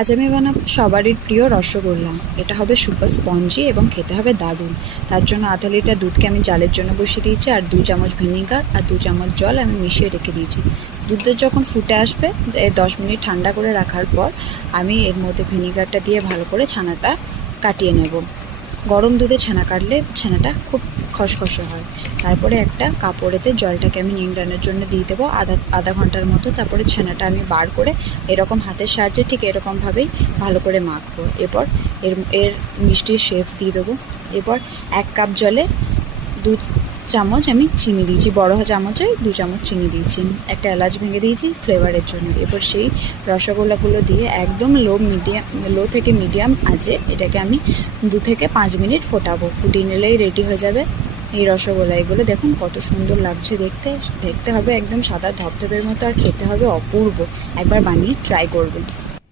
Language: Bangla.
আজ আমি বানাবো সবারই প্রিয় রসগোল্লা। এটা হবে সুপার স্পঞ্জি এবং খেতে হবে দারুণ। তার জন্য আধা লিটার দুধকে আমি জালের জন্য বসিয়ে দিয়েছি, আর 2 চামচ ভিনিগার আর 2 চামচ জল আমি মিশিয়ে রেখে দিয়েছি। দুধটা যখন ফুটে আসবে 10 মিনিট ঠান্ডা করে রাখার পর আমি এর মধ্যে ভিনিগারটা দিয়ে ভালো করে ছানাটা কাটিয়ে নেব। গরম দুধে ছানা কাটলে ছানাটা খুব খসখসে হয়। তারপরে একটা কাপড়েতে জলটাকে আমি নিংড়ানোর জন্য দিয়ে দেবো আধা ঘন্টার মতো। তারপরে ছানাটা আমি বার করে এরকম হাতের সাহায্যে ঠিক এরকমভাবেই ভালো করে মাখবো। এরপর এর মিষ্টির শেপ দিয়ে দেবো। এরপর 1 কাপ জলে 2 চামচ আমি চিনি দিয়েছি, বড় চামচে 2 চামচ চিনি দিয়েছি, একটা এলাচ ভেঙে দিয়েছি ফ্লেভারের জন্য। এরপর সেই রসগোল্লাগুলো দিয়ে একদম লো থেকে মিডিয়াম আঁচে এটাকে আমি 2 থেকে 5 মিনিট ফোটাবো। ফুটিয়ে নিলেই রেডি হয়ে যাবে এই রসগোল্লা। এগুলো দেখুন কত সুন্দর লাগছে দেখতে হবে একদম সাদা ধবধবের মতো, আর খেতে হবে অপূর্ব। একবার বানিয়ে ট্রাই করবেন।